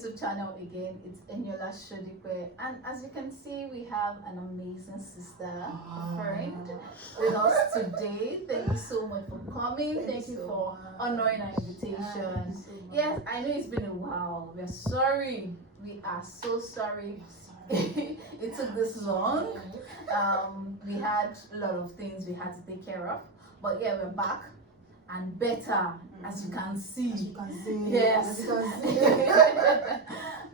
YouTube channel again. It's Eniola Shodikwe, and as you can see, we have an amazing sister, friend with us today. Thank you so much for coming. Thank you for honoring our invitation. Yes, I know it's been a while. We're sorry. We are so sorry. It took this long. We had a lot of things we had to take care of, but yeah, we're back and better, as you can see. Yes.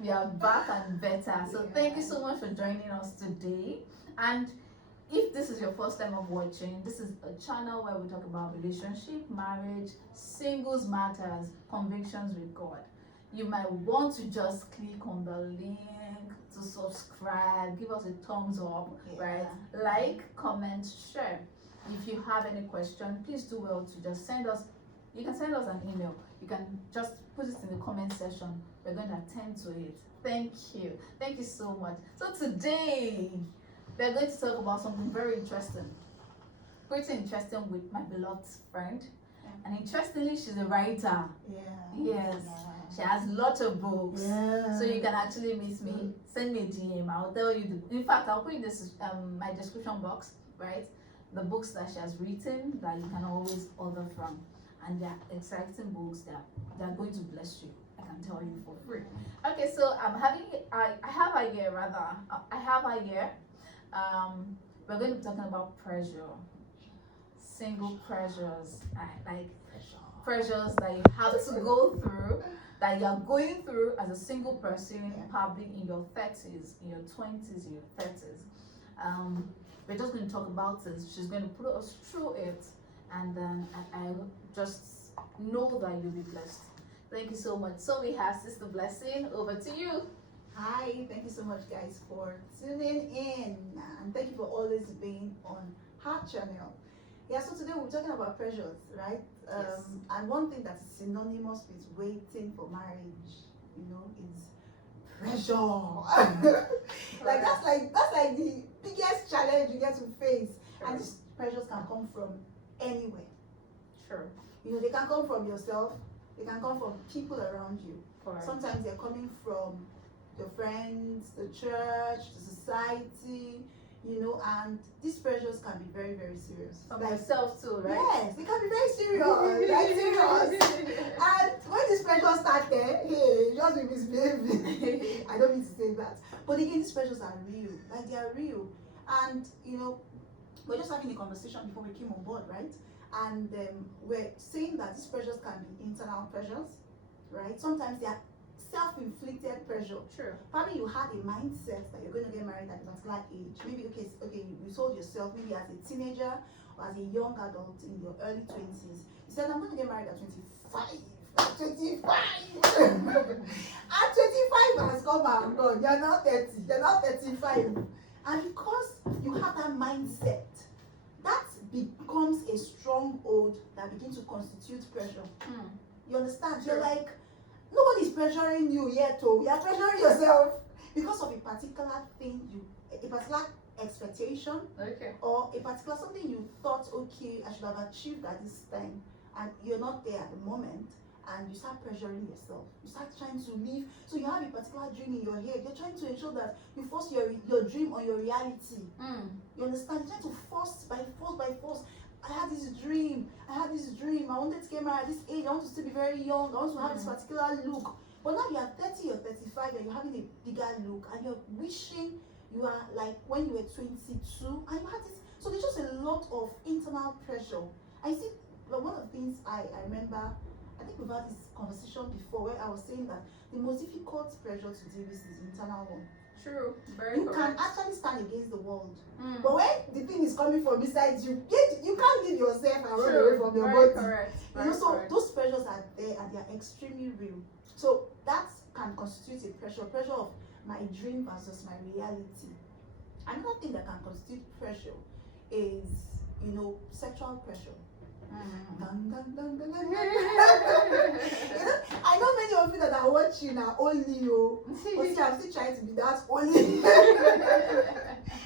We are back and better. So thank you so much for joining us today. And if this is your first time of watching, this is a channel where we talk about relationship, marriage, singles matters, convictions with God. You might want to just click on the link to subscribe, give us a thumbs up, right? Like, comment, share. If you have any question, please do well to just send us. You can send us an email. You can just put it in the comment section. We're going to attend to it. Thank you. Thank you so much. So today, we're going to talk about something very interesting. Pretty interesting with my beloved friend. And interestingly, she's a writer. Yes. She has lots of books. So you can actually meet me. Send me a DM. I'll tell you. In fact, I'll put in this my description box, right? The books that she has written that you can always order from, and they're exciting books that they're going to bless you. I can tell you for free. Okay, so I have a year. We're going to be talking about pressure, single pressures, like pressures that you have to go through, that you are going through as a single person, probably in your 30s, in your 20s, in your 30s. We're just going to talk about it. She's going to put us through it, and then I just know that you'll be blessed. Thank you so much. So we have Sister Blessing. Over to you. Hi, thank you so much, guys, for tuning in, and thank you for always being on her channel. Yeah, so today we're talking about pressures, right? Yes. And one thing that is synonymous with waiting for marriage, is pressure. Like that's like the biggest challenge you get to face. Sure. And these pressures can come from anywhere. Sure. They can come from yourself, they can come from people around you. Correct. Sometimes they're coming from your friends, the church, the society, and these pressures can be very, very serious. From yourself too, right? Yes, they can be very serious, like serious. And when these pressures start there, hey, you just be misbehaving. I don't mean to say that. But again, these pressures are real, like they are real. And, we're just having a conversation before we came on board, right? And we're saying that these pressures can be internal pressures, right? Sometimes they are self-inflicted pressure. True. Probably you had a mindset that you're going to get married at a particular age. Maybe you told yourself, maybe as a teenager or as a young adult in your early 20s, you said, I'm going to get married at 25. At 25. At 25 has come and gone. You're not 30. You're not 35. And because you have that mindset, that becomes a stronghold that begins to constitute pressure. You understand? Sure. You're like, nobody's pressuring you yet, you're pressuring yourself because of a particular thing, a particular expectation, or a particular something you thought, okay, I should have achieved at this time, and you're not there at the moment, and you start pressuring yourself. You start trying to live. So you have a particular dream in your head. You're trying to ensure that you force your dream on your reality. You understand? You're trying to force by force. I had this dream. I wanted to get married at this age. I want to still be very young. I want to have this particular look. But now you are 30 or 35 and you're having a bigger look, and you're wishing you are like when you were 22 and you had this. So there's just a lot of internal pressure. I see one of the things I remember, I think we've had this conversation before, where I was saying that the most difficult pressure to deal with is the internal one. True. Very You correct. can actually stand against the world. But when the thing is coming from beside you, you can't leave yourself and run away from your Very body. correct. So those pressures are there and they are extremely real. So that can constitute a pressure of my dream versus my reality. Another thing that can constitute pressure is, sexual pressure. Dun, dun, dun, dun, dun, dun. I know many of you that are watching are only you. But see, I'm still trying to be that only.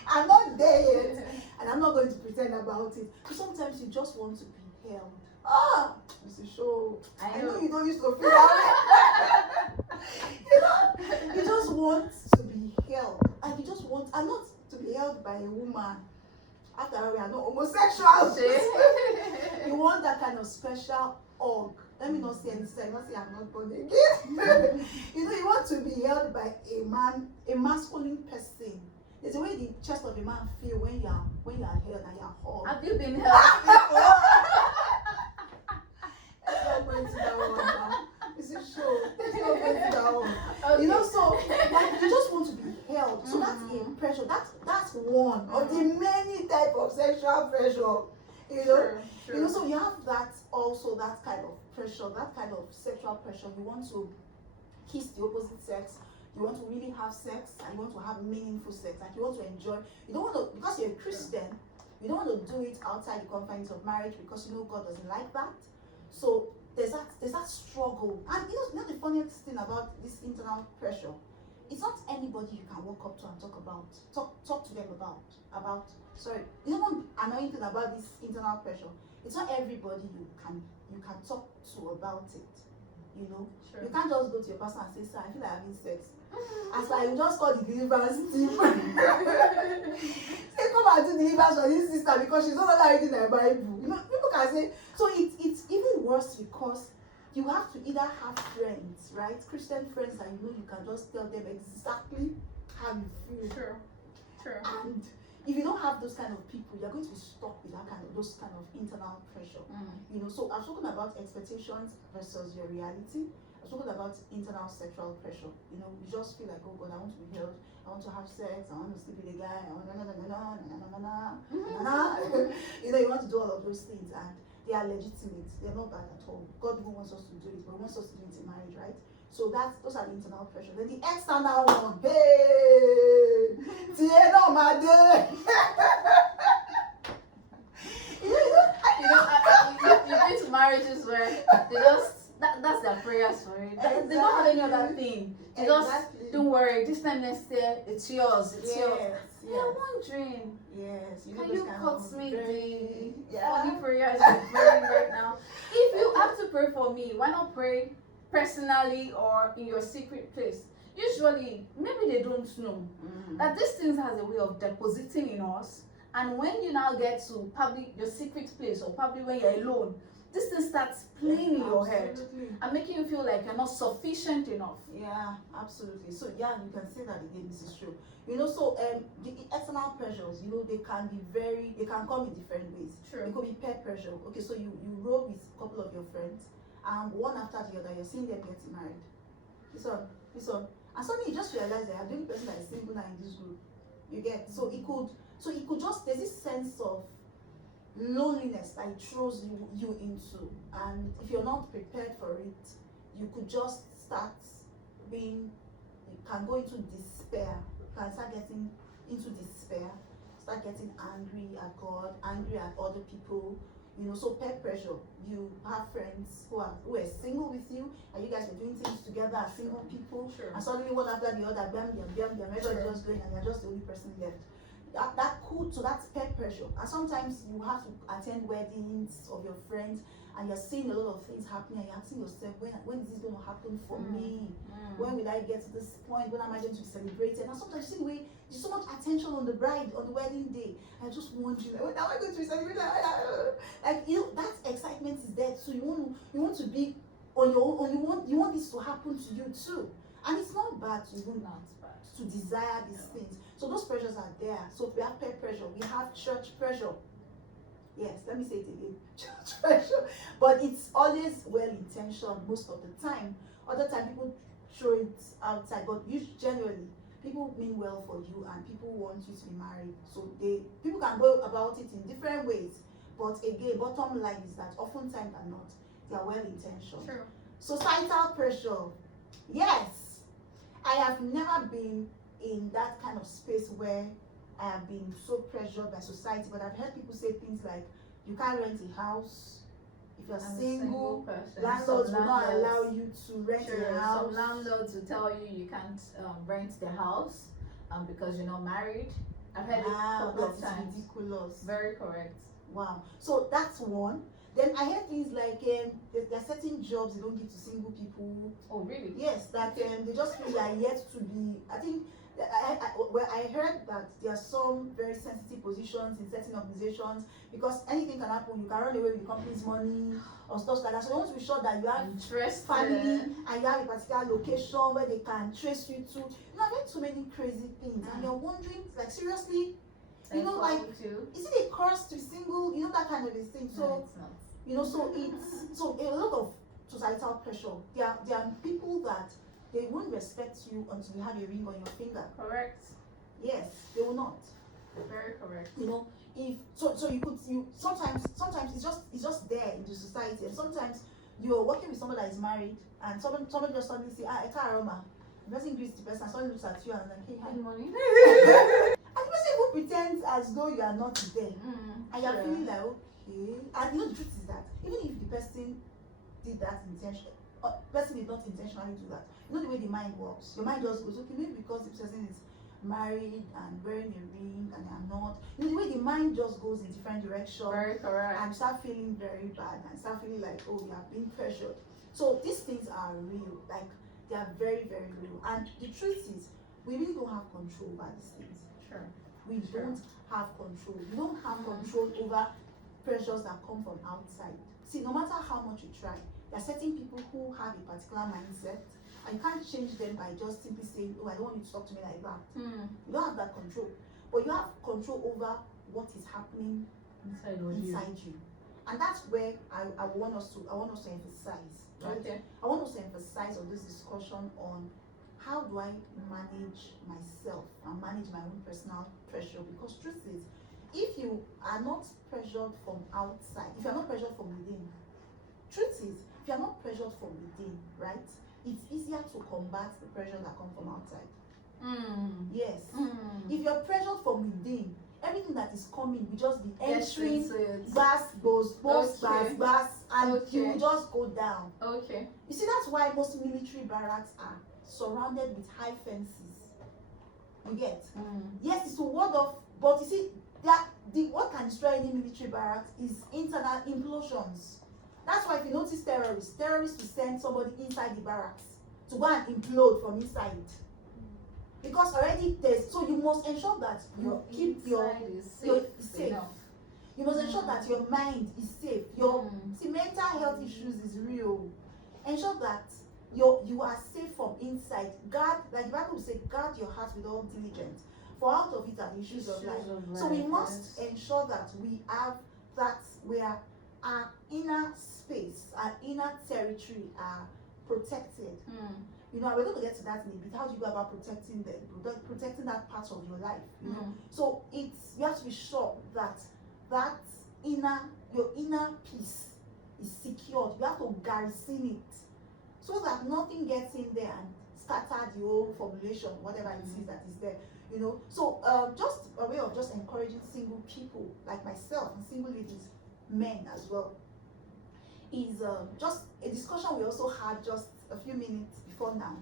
I'm not there yet, and I'm not going to pretend about it. But sometimes you just want to be held. Mr. Show, I know you don't used to feel that way. want to be held, and you just want, and not to be held by a woman. After all, we are not homosexuals. You want that kind of special hug. Let me not say anything. I not say I'm not born again. You want to be held by a man, a masculine person. There's a way the chest of a man feel when you're held and you're hugged. Have you been held before? Let's not go into that one now. It's a show. Let's not go into that one. Okay. So like you just want to be held. So that's a pressure. That's one of the many type of sexual pressure. Sure. So you have that also, that kind of pressure, that kind of sexual pressure. You want to kiss the opposite sex. You want to really have sex, and you want to have meaningful sex. Like you want to enjoy. You don't want to, because you're a Christian, you don't want to do it outside the confines of marriage because you know God doesn't like that. So there's that struggle. And you know the funniest thing about this internal pressure, it's not anybody you can walk up to and talk to them about. Sorry, you know one annoying thing about this internal pressure, it's not everybody you can talk to about it. Sure. You can't just go to your pastor and say, "Sir, I feel like having sex." As like you just call the deliverance team. Say, "Come and do deliverance for this sister because she's not reading the Bible." People can say. So it's even worse because you have to either have friends, right? Christian friends that you can just tell them exactly how you feel. Sure. And if you don't have those kind of people, you're going to be stuck with those kind of internal pressure. So I'm talking about expectations versus your reality. I'm talking about internal sexual pressure. You just feel like, oh God, I want to be held, I want to have sex, I want to sleep with a guy, you want to do all of those things, and they are legitimate. They're not bad at all. God even wants us to do it, but He wants us to do it in marriage, right? So those are the internal pressure. Then the external one, hey, Tieno Made. You've been to marriages where they just that's their prayers for it. Exactly. They don't have any other thing. They just don't worry. This time next year, it's yours. It's yours. You're wondering. Yes. Can you cut me the Yeah. funny prayers you're praying right now? If you have to pray for me, why not pray personally or in your secret place? Usually, maybe they don't know that these things has a way of depositing in us. And when you now get to probably your secret place, or probably when you're alone, this thing starts playing in your head and making you feel like you're not sufficient enough. Yeah, absolutely. So you can say that again. This is true. So the external pressures, they can come in different ways. True. It could be peer pressure. Okay, so you roll with a couple of your friends, and one after the other, you're seeing them getting married. This one, and suddenly you just realize that you're the only person that is single now in this group. You get so it could just, there's this sense of loneliness that it throws you into, and if you're not prepared for it, you could just you can go into despair. You can start getting into despair, start getting angry at God, angry at other people. So peer pressure. You have friends who are single with you, and you guys are doing things together as single people. Sure. And suddenly one after the other, everybody's just going, and you're just the only person left. So that's peer pressure. And sometimes you have to attend weddings of your friends, and you're seeing a lot of things happening, and you're asking yourself, when is this going to happen for me? When will I get to this point? When am I going to be celebrated? And sometimes you see the way there's so much attention on the bride on the wedding day. I just wondering, when am I going to be celebrated? Like that excitement is there. So you want to be on your own. You want this to happen to you too. And it's not bad to desire these things. So those pressures are there. So we have peer pressure, we have church pressure. Yes, let me say it again. Church pressure. But it's always well intentioned most of the time. Other time people throw it outside, but generally people mean well for you, and people want you to be married. So people can go about it in different ways. But again, bottom line is that oftentimes are not. They are well intentioned. True. Societal pressure. Yes. I have never been in that kind of space where I have been so pressured by society, but I've heard people say things like, you can't rent a house. If you're single, landlords will not allow you to rent a house. Some landlords will tell you can't rent the house because you're not married. I've heard it a couple of times. Ridiculous. Very correct. Wow. So that's one. Then I heard things like there are certain jobs they don't give to single people. Oh, really? Yes, that they just feel they are yet to be. I think I heard that there are some very sensitive positions in certain organizations because anything can happen. You can run away with the company's money or stuff like that. So you want to be sure that you have family and you have a particular location where they can trace you to. You know, I've heard so many crazy things, and you're wondering, like, seriously, you know, like, is it a curse to be single? You know, that kind of a thing. So, no, it's not. you know, so it's so a lot of societal pressure. There are people that they won't respect you until you have a ring on your finger. Correct. Yes, they will not. Very correct. You know, if so you sometimes it's just there in the society, and sometimes you're working with somebody that is married and someone just suddenly say, I can't aroma. The person greets the person, someone looks at you and like, hey, hi. Good morning. And the person who pretends as though you are not there. And you're feeling like, okay. And you know the truth is that even if the person did that intentionally, person did not intentionally do that. You know the way the mind works. Your mind just goes, okay, maybe because the person is married and wearing a ring and I'm not. You know the way the mind just goes in different directions. Very correct. And start feeling very bad and start feeling like, oh, we are being pressured. So these things are real. Like, they are very, very real. And the truth is, we really don't have control over these things. Sure. We don't have control. We don't have control over pressures that come from outside. See, no matter how much you try, there are certain people who have a particular mindset, and you can't change them by just simply saying, oh, I don't want you to talk to me like that. You don't have that control. But you have control over what is happening inside you. And that's where I want us to emphasize. Right? Okay. I want us to emphasize on this discussion on how do I manage myself and manage my own personal pressure. Because truth is, if you are not pressured from outside, if you're not pressured from within, truth is, if you're not pressured from within, right, it's easier to combat the pressure that comes from outside. Yes. If you're pressured from within, everything that is coming will just be entering, bass, and you will just go down. Okay. You see, that's why most military barracks are surrounded with high fences. You get? Yes, it's a ward of, but you see, what can destroy any military barracks is internal implosions. That's why if you notice terrorists will send somebody inside the barracks to go and implode from inside. Because already there's, so you must ensure that you keep your safe. You must ensure that your mind is safe. See, mental health issues is real. Ensure that you are safe from inside. Guard, like the Bible will say, guard your heart with all diligence, for out of it are the issues of life. So we must ensure that we have that where our inner space, our inner territory are protected. You know, we're going to get to that in a bit. How do you go about protecting that part of your life? You know, so you have to be sure that your inner peace is secured. You have to garrison it so that nothing gets in there and scatter the whole formulation, whatever it is that is there. You know, so just a way of just encouraging single people like myself and single ladies, men as well, is just a discussion we also had just a few minutes before now.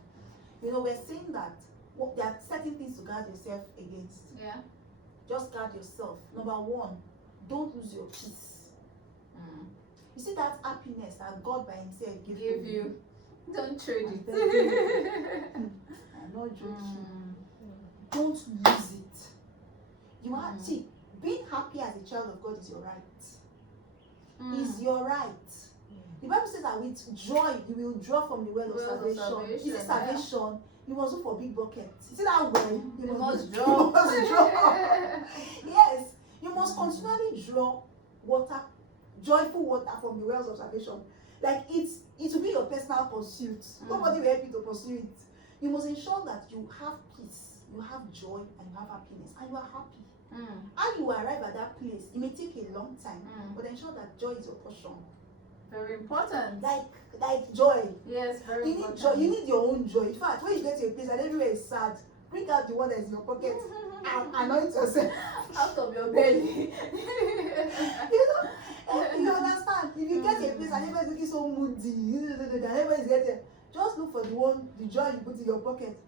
You know, we're saying that there are certain things to guard yourself against. Yeah. Just guard yourself. Number one, don't lose your peace. You see that happiness that God by himself gives you. Don't trade it. I'm not joking. Don't lose it. You have to. Being happy as a child of God is your right. Is your right. The Bible says that with joy you will draw from the well of salvation. Is it salvation? You must look for big buckets. Is it that well? You must draw. You must draw. Yes. You must continually draw water, joyful water from the wells of salvation. Like it will be your personal pursuit. Nobody will help you to pursue it. You must ensure that you have peace, you have joy, and you have happiness, and you are happy. How you arrive at that place, it may take a long time, but ensure that joy is your portion. Very important. Like joy. Yes, very you important. Need joy. You need your own joy. In fact, when you get to a place and everywhere is sad, bring out the one that is in your pocket and anoint yourself. Out of your belly. You understand? If you get to a place and everybody's looking so moody, and everybody's getting, just look for the joy you put in your pocket.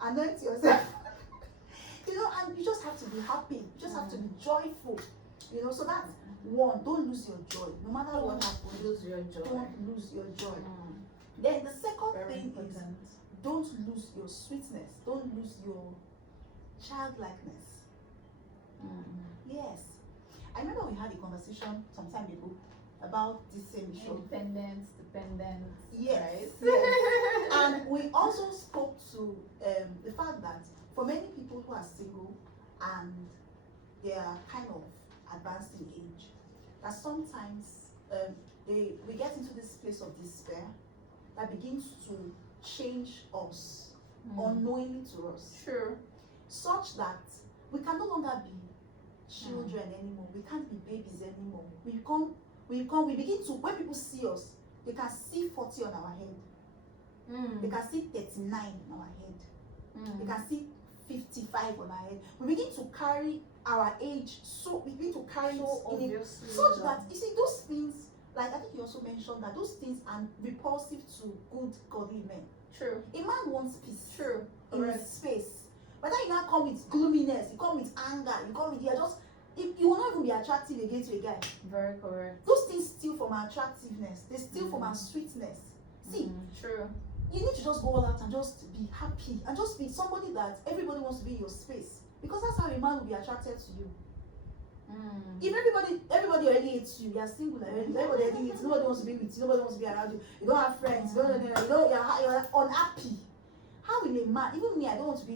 Anoint yourself. You know, and you just have to be happy. You just have to be joyful. You know, so that's one. Don't lose your joy. No matter what happens, Lose your joy. don't lose your joy. Then the second Very thing is important. don't lose your sweetness. Don't lose your childlikeness. Yes. I remember we had a conversation some time ago about this same issue. Independence, dependence. Yes. Right? Yes. And we also spoke to the fact that for many people who are single and they are kind of advanced in age, that sometimes we get into this place of despair that begins to change us unknowingly to us. Sure. Such that we can no longer be children anymore. We can't be babies anymore. We begin to, when people see us, they can see 40 on our head. They can see 39 on our head. They can see 55 on our head. We begin to carry our age, so we begin to carry So it in obviously. such that, you see, those things, like I think you also mentioned that those things are repulsive to good godly men. True. A man wants peace. True. In his space. But then you now come with gloominess, you come with anger, you come with, you will not even be attractive again to a guy. Very correct. Those things steal from our attractiveness, they steal from our sweetness. See, True. you need to just go all out and just be happy and just be somebody that everybody wants to be in your space. Because that's how a man will be attracted to you. If everybody already hates you, you are single, everybody already hates you, nobody wants to be with you, nobody wants to be around you, you don't have friends, you're unhappy. How will a man, even me, I don't want to be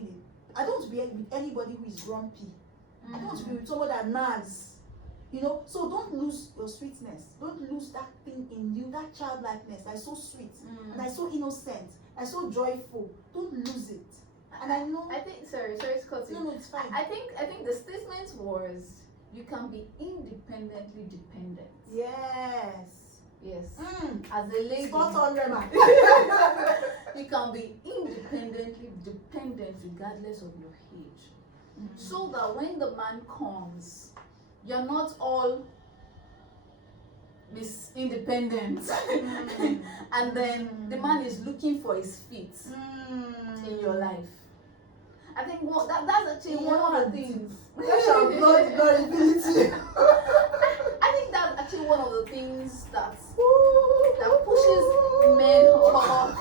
with anybody who is grumpy. I don't want to be with somebody that nags. You know, so don't lose your sweetness. Don't lose that thing in you, that childlikeness that is so sweet and that is so innocent and so joyful. Don't lose it. And I know. I think sorry to cut you. No, it's fine. I think the statement was you can be independently dependent. Yes. Yes. As a lady. Spot on, Rema. You can be independently dependent regardless of your age. So that when the man comes, you're not all this independent and then the man is looking for his feet in your life. I think that's actually one of the things. I think that's actually one of the things that pushes men off.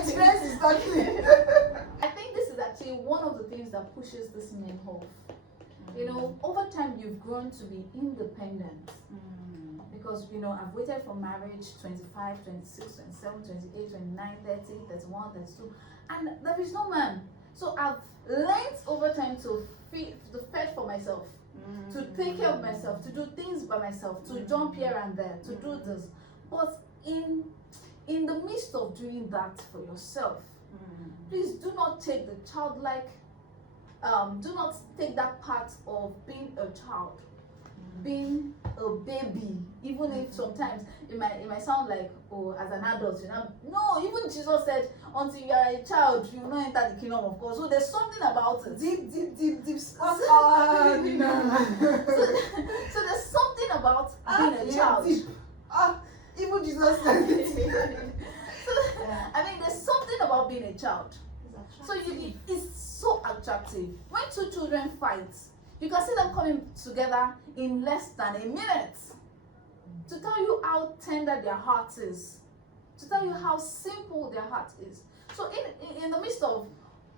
Experience is not clear. I think this is actually one of the things that pushes this men off. You know, over time you've grown to be independent. Because, you know, I've waited for marriage 25, 26, 27, 28, 29, 30, 31, 32, and there is no man. So I've learned over time to fend for myself, to take care of myself, to do things by myself, to jump here and there, to do this. But in the midst of doing that for yourself, please do not take the childlike, do not take that part of being a child, being a baby, even if sometimes it might sound like, oh, as an adult, you know. No, even Jesus said, until you are a child, you will not enter the kingdom of God. So there's something about it. Deep. So there's something about being a child. Even Jesus said it. I mean, there's something about being a child. So it's so attractive. When two children fight, you can see them coming together in less than a minute to tell you how tender their heart is, to tell you how simple their heart is. So in the midst of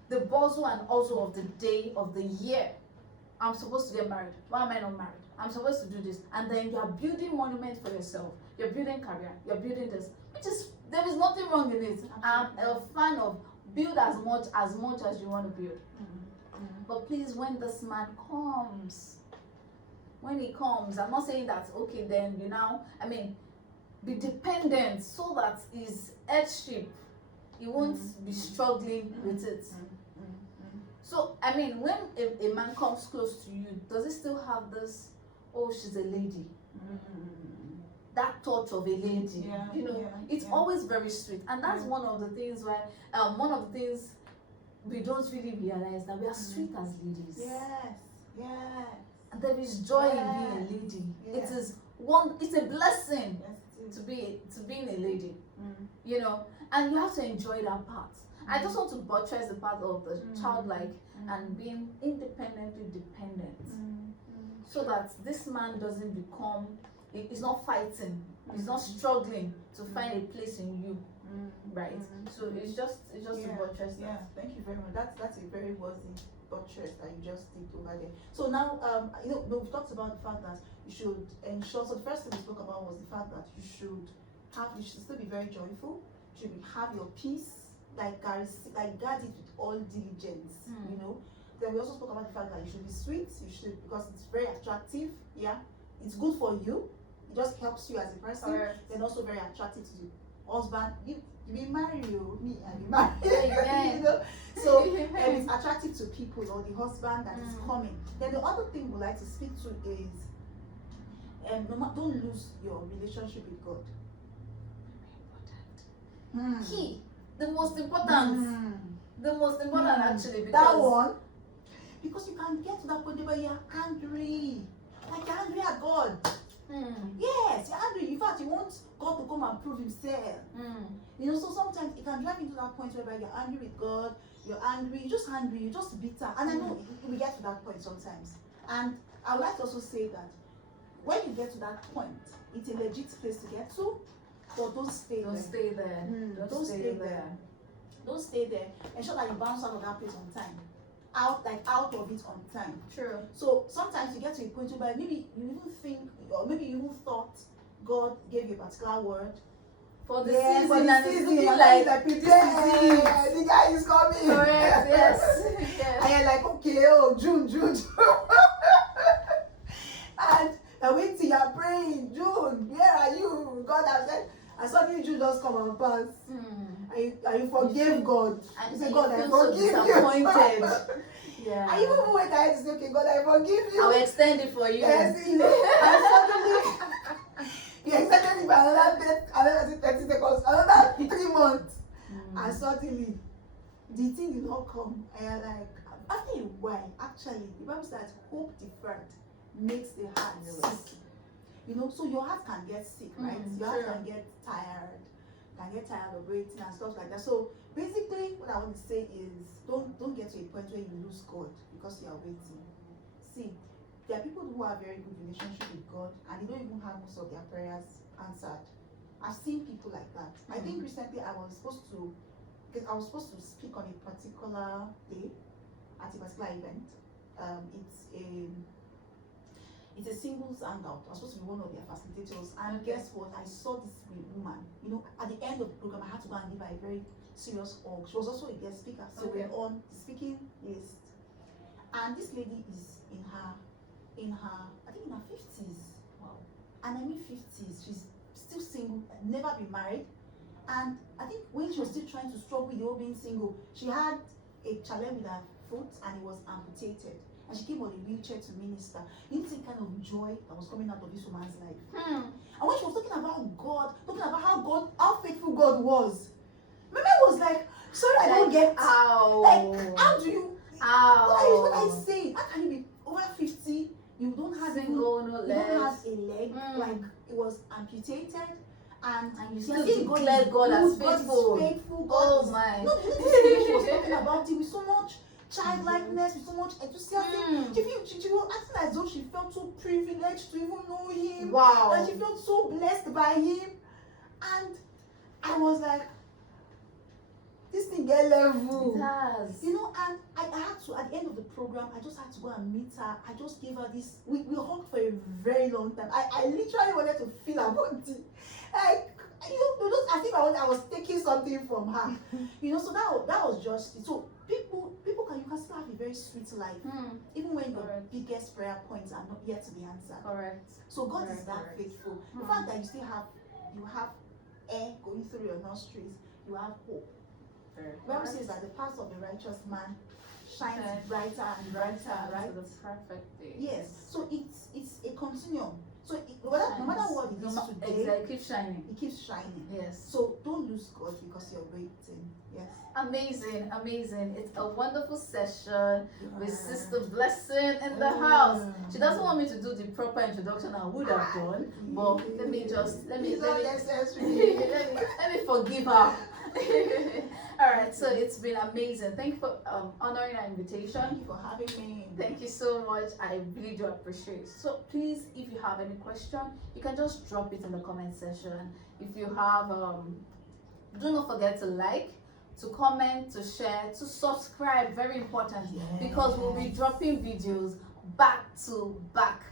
the bustle and also of the day, of the year, I'm supposed to get married. Why am I not married? I'm supposed to do this. And then you're building monuments for yourself. You're building career. You're building this. There is nothing wrong in it. I'm a fan of build as much as you want to build. But please, when this man comes, when he comes, I'm not saying that, okay, then be dependent so that his headship, he won't be struggling with it. So, when a man comes close to you, does he still have this, oh, she's a lady? That touch of a lady, it's always very sweet. And that's one of the things why, we don't really realize that we are sweet as ladies. Yes. There is joy in being a lady. Yes. It's a blessing to being a lady. And you have to enjoy that part. I just want to buttress the part of the childlike and being independently dependent. so that this man doesn't become, he's not fighting, he's not struggling to find a place in you, right? So it's just to buttress Yeah, that. thank you very much. That's a very worthy buttress that you just did over there. So now, we've talked about the fact that you should ensure. So the first thing we spoke about was the fact that you should still be very joyful. You should have your peace, guard it with all diligence. Then we also spoke about the fact that you should be sweet. Because it's very attractive. Yeah, it's good for you. It just helps you as a person. Then also very attractive to the husband. You be married, me, I be married. So it's attractive to people or the husband that is coming. Then the other thing we like to speak to is don't lose your relationship with God. Key, the most important actually, because that one, because you can get to that point where you're angry, like you're angry at God. Yes, you're angry. In fact, you want God to come and prove himself. So sometimes it can drive into that point where you're angry with God, you're just angry, you're just bitter. And I know we get to that point sometimes. And I would like to also say that when you get to that point, it's a legit place to get to, but don't stay there. Don't stay there. Don't stay there. Ensure that you bounce out of that place on time. Out of it on time. True. So sometimes you get to a point where maybe you even think, or maybe you even thought God gave you a particular word for the season, and it's looking like this is it. The guy is coming. Correct. Yes. And you're like, okay, June. And wait till you're praying, June, where are you? God has said, and suddenly June just come and pass. And you forgive God. And you say, God, I so forgive disappointed. Yeah. I even went ahead to say, okay, God, I forgive you. I'll extend it for you. Yes, and suddenly you extended it by another 30 seconds, another 3 months. And suddenly the thing did not come. And you're like, after a while, actually, the Bible says hope deferred makes the heart sick. So your heart can get sick, right? Your heart can get tired. Of waiting and stuff like that. So basically what I want to say is don't get to a point where you lose God because you are waiting. See, there are people who have very good relationship with God and they don't even have most of their prayers answered. I've seen people like that. I think recently I was supposed to speak on a particular day at a particular event. It's a singles hangout. I was supposed to be one of their facilitators, and guess what? I saw this woman. At the end of the program, I had to go and give her a very serious hug. She was also a guest speaker, so we're on the speaking list. And this lady is in her 50s. Wow. And I mean 50s. She's still single, never been married. And I think when she was still trying to struggle with the whole being single, she had a challenge with her foot and it was amputated. And she came on a wheelchair to minister. You need to see the kind of joy that was coming out of this woman's life. And when she was talking about God, how faithful God was, Mama was like, sorry, I don't get how. Like, how do you? What I say? How can you be over 50? You don't have single, no you legs. don't have a leg. Like it was amputated. And you still declare God as faithful. God is faithful. Oh my. No, she was talking about it with so much childlikeness, with so much enthusiasm. She was acting as though she felt so privileged to even know him. Wow. And she felt so blessed by him. And I was like, this thing get level. It has. And I had to, at the end of the program, I just had to go and meet her. I just gave her this, we hugged for a very long time. I literally wanted to feel her body. Like, as if I was taking something from her. So that was just it. So you can still have a very sweet life, even when your biggest prayer points are not yet to be answered. Correct. So God is that faithful. The fact that you have air going through your nostrils, you have hope. The Bible says that the path of the righteous man shines brighter and brighter, right? To the perfect day. Yes. So it's a continuum. So no matter what it is today, it keeps shining. It keeps shining. Yes. So don't lose God because you're waiting. Yes. Amazing. It's a wonderful session with Sister Blessing in the house. She doesn't want me to do the proper introduction I would have done, but let me forgive her All right, so it's been amazing. Thank you for honoring our invitation. Thank you for having me. Thank you so much. I really do appreciate it. So please, if you have any question, you can just drop it in the comment section. If you have, do not forget to like, to comment, to share, to subscribe. Very important, because we'll be dropping videos back to back.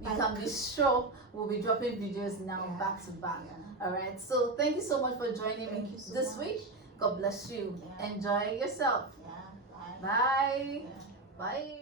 You can be sure we'll be dropping videos now back to back. All right. So thank you so much for joining me this week. God bless you. Enjoy yourself. Bye. Bye. Bye.